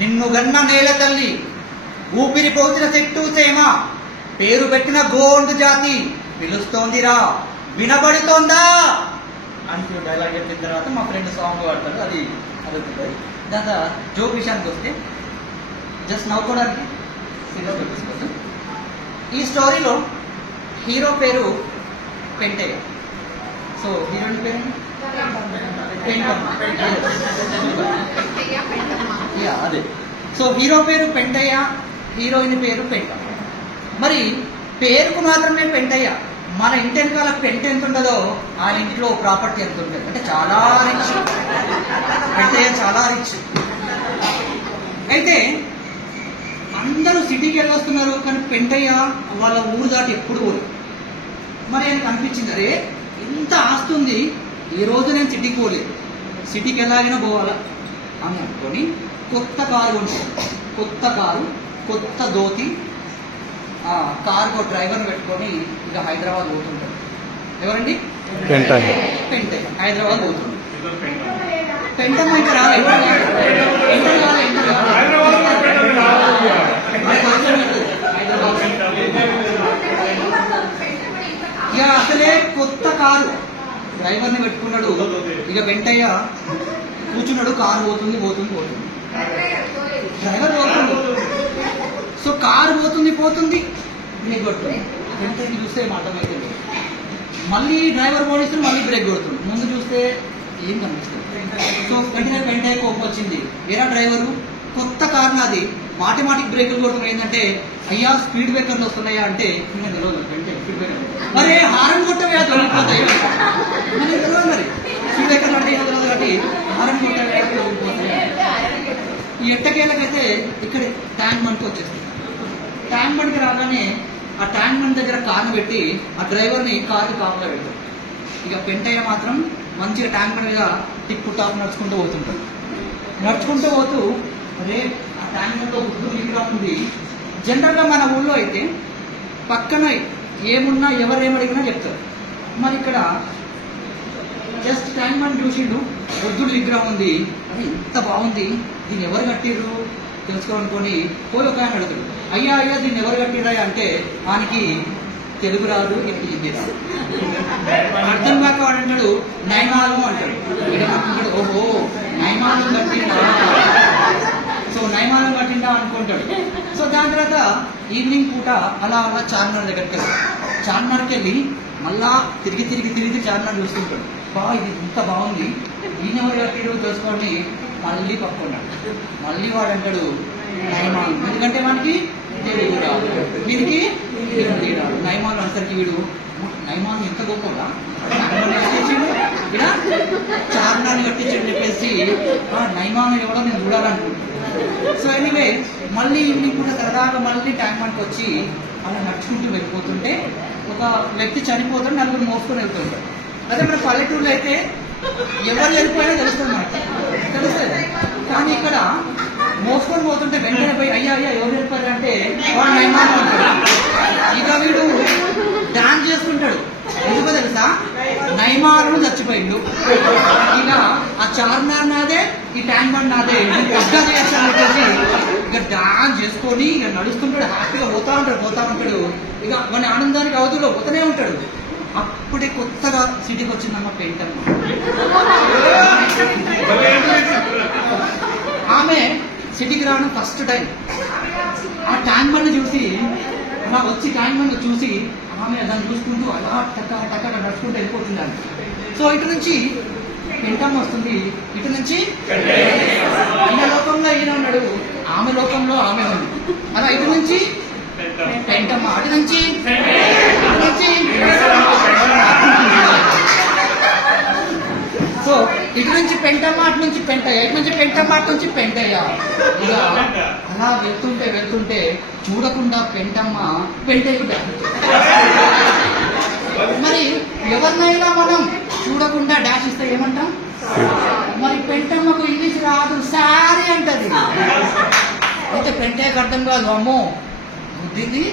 నిన్ను గన్న నేల తల్లి ఊపిరి పోసిన చెట్టు చేమ పేరు పెట్టిన గోండు జాతి పిలుస్తోందిరా వినబడుతోందా అని డైలాగ్ చెప్పిన తర్వాత మా ఫ్రెండ్ సాంగ్ పాడతాడు. అది అడుగుతుంది. దాని తర్వాత జోక్ విషయానికి వస్తే జస్ట్ నవ్వుకోవడానికి సీరియస్ తీసుకోవచ్చు. ఈ స్టోరీలో హీరో పేరు పెంటయ్య. సో హీరోయిన్ పేరు అదే. సో హీరో పేరు పెంటయ్య, హీరోయిన్ పేరు పెంటమ్మ. మరి పేరుకు మాత్రమే పెంటయ్య, మన ఇంటి వెనకాల పెంట ఎంత ఉండదో ఆ ఇంట్లో ప్రాపర్టీ ఎంత ఉంటుంది అంటే చాలా రిచ్. పెంటయ్య చాలా రిచ్. అయితే అందరూ సిటీకి వెళ్ళి వస్తున్నారు, కానీ పెంటయ్య వాళ్ళ ఊరు దాటి ఎప్పుడు పోదు. మరి ఆయనకు అనిపించింది, అరే ఇంత ఆస్తుంది, ఈ రోజు నేను సిటీకి పోలేదు, సిటీకి ఎలాగైనా పోవాలా అని అనుకొని కొత్త కారు ఉంటుంది. కొత్త కారు, కొత్త ధోతి, కారుకు డ్రైవర్ పెట్టుకొని ఇక హైదరాబాద్ పోతుంటాడు. ఎవరండి? పెంటయ్య. హైదరాబాద్ పోతుంది. పెంటమ్మ ఇంకా రాలేదు. ఇక అసలే కొత్త కారు, డ్రైవర్ని పెట్టుకున్నాడు. ఇక వెంటయ్య కూర్చున్నాడు, కారు పోతుంది. డ్రైవర్ పోతుంది. సో కారు పోతుంది బ్రేక్ కొడుతుంది. వెంటయ్యకి చూస్తే అర్థమవుతుంది. మళ్ళీ డ్రైవర్ పోనిస్తుంది, మళ్ళీ బ్రేక్ కొడుతుంది. ముందు చూస్తే ఏం కనిపిస్తుంది. సో వెంటయ్య కోపం వచ్చింది. వేరే డ్రైవరు, కొత్త కారు నాది, మాటికి బ్రేకులు కొడుతున్నాయి, ఏంటంటే అయ్యా స్పీడ్ బ్రేకర్లు వస్తున్నాయా అంటే ఇంకా తెలియదు. స్పీడ్ బ్రేకర్ మరి హారన్ కొట్టవే తొలగిపోతాయి. మరి తెలియదు, మరి స్పీడ్ బ్రేకర్లు అంటే ఏదో తెలియదు కాబట్టి హారన్ కొట్టవే తొలగిపోతాయి. ఈ ఎట్టకేళ్ళకైతే ఇక్కడ ట్యాంక్ బండ్కి వచ్చేస్తుంది. ట్యాంక్ బండ్కి రాగానే ఆ ట్యాంక్ బండ్ దగ్గర కారుని పెట్టి ఆ డ్రైవర్ని కారు కాపులో పెడతాడు. ఇక పెంటయ్య మాత్రం మంచిగా ట్యాంక్ బండ్ మీద టిప్పు టాప్ నడుచుకుంటూ పోతుంటాడు. నడుచుకుంటూ పోతూ అరే ఆ ట్యాంక్ బండ్లో బుద్ధుడు లింక్ ఉంది. జనరల్గా మన ఊళ్ళో అయితే పక్కన ఏమున్నా ఎవరేమడిగినా చెప్తారు. మరి ఇక్కడ జస్ట్ ట్యాంక్ బండ్ చూసిండు, బుద్ధుడు విగ్రహం ఉంది, అది ఇంత బాగుంది, దీన్ని ఎవరు కట్టిర్రు తెలుసుకోవాలనుకొని పోయి ఒక ఆయన అడుగుతాడు. అయ్యా దీన్ని ఎవరు కట్టిర్రా అంటే ఆయనకి తెలుగు రాదు, హిందీ రాదు. అర్థం కాక వాడు అంటాడు నైమాలం అంటాడు. అంటాడు ఓహో నైమాలం కట్టిందా, సో నైమాలం కట్టిందా అనుకుంటాడు. సో దాని తర్వాత ఈవినింగ్ పూట అలా చార్మినార్ దగ్గరికి వెళ్తాడు. చార్మినార్కి వెళ్ళి మళ్ళా తిరిగి చార్మినార్ చూస్తుంటాడు. ఇది ఇంత బాగుంది, ఈయన ఎవరు కట్టిరు తెలుసుకోండి. మళ్ళీ పట్టుకున్నాడు. మళ్ళీ వాడు అంటాడు నైమాలం, ఎందుకంటే మనకి తెలుగు రాదు, వీడికి హిందీ రాదు. నైమాలం అనేసరికి వీడు నైమాలం ఎంత గొప్పగా కట్టించాడు, ఇలా చార్మినార్ని కట్టించాడు చెప్పేసి నైమాలం ఎవడో నేను చూడాలనుకుంటున్నాను. సో ఎనీవే మళ్ళీ ఈవినింగ్ కూడా సరదాగా మళ్ళీ ట్యాంక్ బండ్కి వచ్చి అలా నడుచుకుంటూ వెళ్ళిపోతుంటే ఒక వ్యక్తి చనిపోతాడు, నలుగురు మోసుకొని వెళ్తుంటాడు. అదే మన పల్లెటూరులో అయితే ఎవరు వెళ్ళిపోయినా తెలుస్తుంది మనకి, తెలుస్తుంది. కానీ ఇక్కడ మోసుకొని పోతుంటే వెంటనే పోయి అయ్యా ఎవరు వెళ్ళిపోయారు అంటే వాడు నైమానం అంటాడు. ఇక వీడు డాన్స్ చేస్తుంటాడు. ఎందుకో తెలుసా, నైమానం చచ్చిపోయిండు. ఇక ఆ చార్మినార్ నాదే, ఈ ట్యాంక్ బండ్ నాదే, పెద్ద చేస్తాను చెప్పేసి ఇక డాన్స్ చేసుకొని ఇక నడుస్తుంటాడు. హ్యాపీగా పోతా ఉంటాడు. ఇక మన ఆనందానికి అవధులో పోతూనే ఉంటాడు. అప్పుడే కొత్తగా సిటీకి వచ్చిందమ్మ పెంటమ్మ. ఆమె సిటీకి రావడం ఫస్ట్ టైం. ఆ ట్యాంక్ బండ్ చూసి అలా వచ్చి ట్యాంక్ బండ్ చూసి ఆమె దాన్ని చూసుకుంటూ అలా టక్క నడుచుకుంటూ వెళ్ళిపోతున్నాను. సో ఇటు నుంచి పెంటమ్మ వస్తుంది, ఇటు నుంచి ఈయన లోకంలో ఈయన ఉన్నాడు, ఆమె లోకంలో ఆమె ఉంది. అలా ఇటు నుంచి పెంటమ్మ, అటు నుంచి సో ఇటు నుంచి పెంటమ్మ, అటు నుంచి పెంటయ్య, ఇటు నుంచి పెంటమ్మ, అటు నుంచి పెంటయ్య. ఇలా అలా వెళ్తుంటే చూడకుండా పెంటమ్మ పెంటయ్య. మరి ఎవరినైనా మనం చూడకుండా డాష్ ఇస్తే ఏమంటాం? మరి పెంటమ్మకు ఇంగ్లీష్ రాదు, సారీ అంటది. అయితే పెంటయ్యకు అర్థం కాదు, అమ్మో బుద్ధిది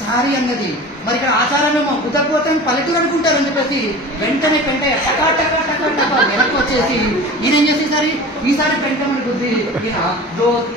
సారీ అన్నది. మరి ఇక్కడ ఆచారమేమో కుదకపోతాను పల్లెటూరు అనుకుంటారు అని చెప్పేసి వెంటనే పెంటయ్య టకా టకా టకా టకా వెనక్కి వచ్చేసి ఈయన ఏం చేసి ఈసారి పెంటమని బుద్ధి ఈయన దోతి